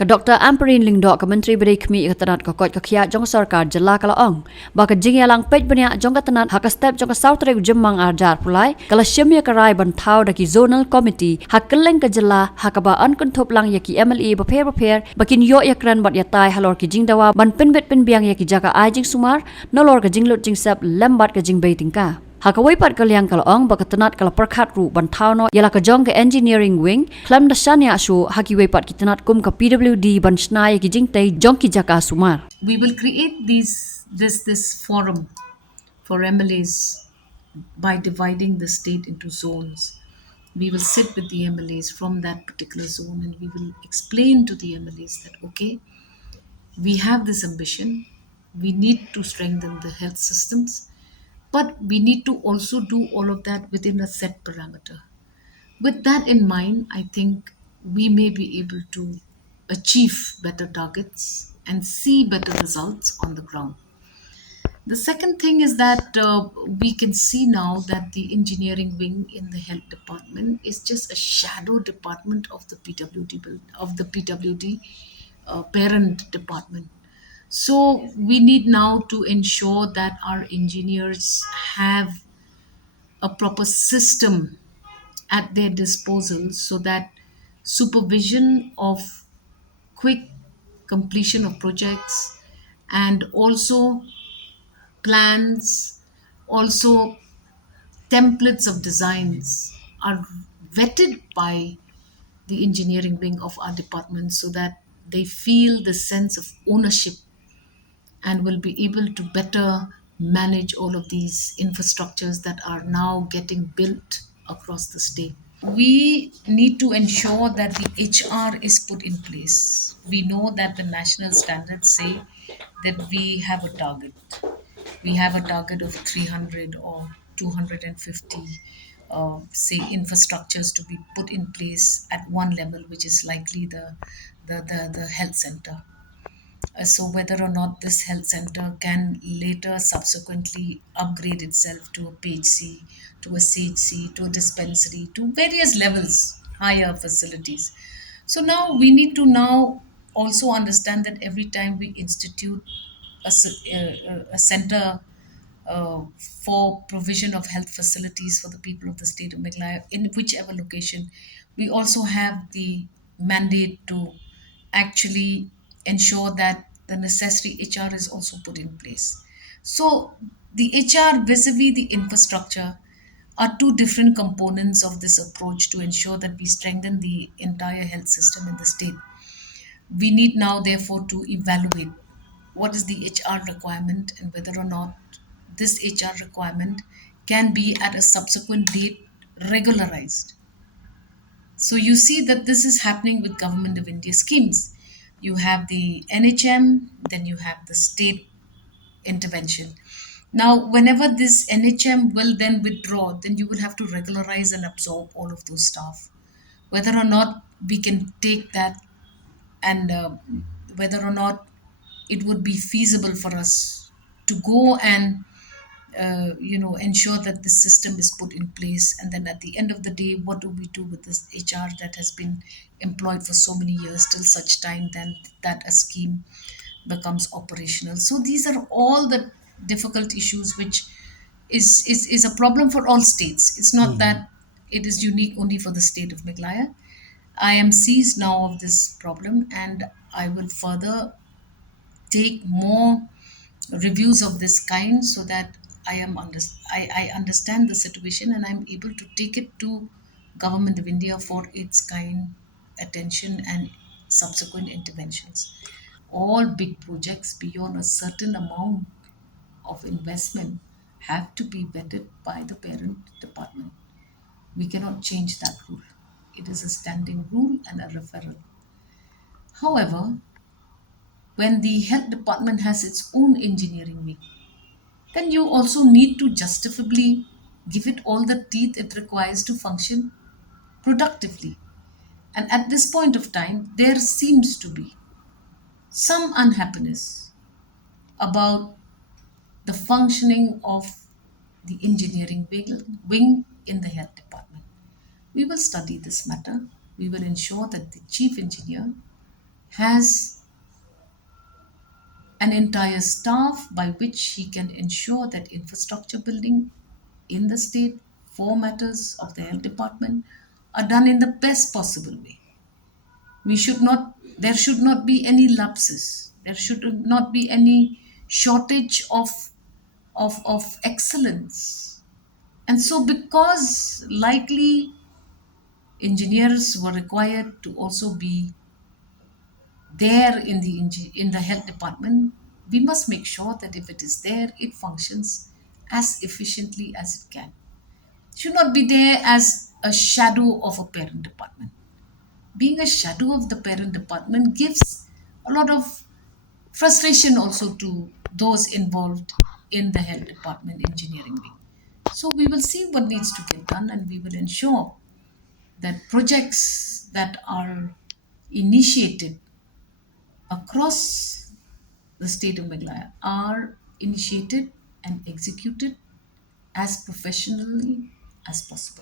Ka Dr. Ampareen lingdok ka Menteri Berikmi ikatanat ka kot ka kiat jong sarkar jela kalaong. Baka jing yalang pej banyak jong ka tanat haka step jong ka sautre jemang arjar pulai. Kala syemya ka rai ban thaw daki Zonal Committee hakeleng ka jela haka ba unkuntop lang yaki MLA prepare bakin yo ïakren bat yatai halor ki jing dawa ban pynbiang yaki jaka jing sumar nolor ka jing lut jing sep lembat ka jing beitingka. Hakawai pat kaliang kalaong baka tenat kala perkhat ru ban thau no yala ka jong ka engineering wing klam da shania shu hakiwai pat kitanat kum ka PWD ban shnai ki jingtai jong ki jaka sumar. We will create this forum for MLAs by dividing the state into zones. We will sit with the MLAs from that particular zone and we will explain to the MLAs that okay, we have this ambition, we need to strengthen the health systems, but we need to also do all of that within a set parameter. With that in mind, I think we may be able to achieve better targets and see better results on the ground. The second thing is that we can see now that the engineering wing in the health department is just a shadow department of the PWD parent department. So we need now to ensure that our engineers have a proper system at their disposal so that supervision of quick completion of projects and also plans, also templates of designs are vetted by the engineering wing of our department so that they feel the sense of ownership and will be able to better manage all of these infrastructures that are now getting built across the state. We need to ensure that the HR is put in place. We know that the national standards say that we have a target. We have a target of 300 or 250, say, infrastructures to be put in place at one level, which is likely the health center. So whether or not this health center can later subsequently upgrade itself to a PHC, to a CHC, to a dispensary, to various levels, higher facilities. So now we need to now also understand that every time we institute a center for provision of health facilities for the people of the state of Meghalaya in whichever location, we also have the mandate to actually ensure that the necessary HR is also put in place. So the HR vis-a-vis the infrastructure are two different components of this approach to ensure that we strengthen the entire health system in the state. We need now, therefore, to evaluate what is the HR requirement and whether or not this HR requirement can be at a subsequent date regularized. So you see that this is happening with Government of India schemes. You have the NHM, then you have the state intervention. Now, whenever this NHM will then withdraw, then you will have to regularize and absorb all of those staff. Whether or not we can take that and whether or not it would be feasible for us to go and ensure that the system is put in place, and then at the end of the day, what do we do with this HR that has been employed for so many years till such time then that a scheme becomes operational. So these are all the difficult issues which is a problem for all states. It's not that it is unique only for the state of Meghalaya. I am seized now of this problem and I will further take more reviews of this kind so that I understand the situation and I'm able to take it to Government of India for its kind attention and subsequent interventions. All big projects beyond a certain amount of investment have to be vetted by the parent department. We cannot change that rule. It is a standing rule and a referral. However, when the health department has its own engineering wing, then you also need to justifiably give it all the teeth it requires to function productively. And at this point of time, there seems to be some unhappiness about the functioning of the engineering wing in the health department. We will study this matter. We will ensure that the chief engineer has an entire staff by which he can ensure that infrastructure building in the state for matters of the health department are done in the best possible way. There should not be any lapses. There should not be any shortage of excellence. And so, because likely engineers were required to also be there in the health department, we must make sure that if it is there, it functions as efficiently as it can. It should not be there as a shadow of a parent department. Being a shadow of the parent department gives a lot of frustration also to those involved in the health department engineering wing. So we will see what needs to get done, and we will ensure that projects that are initiated across the state of Meghalaya are initiated and executed as professionally as possible.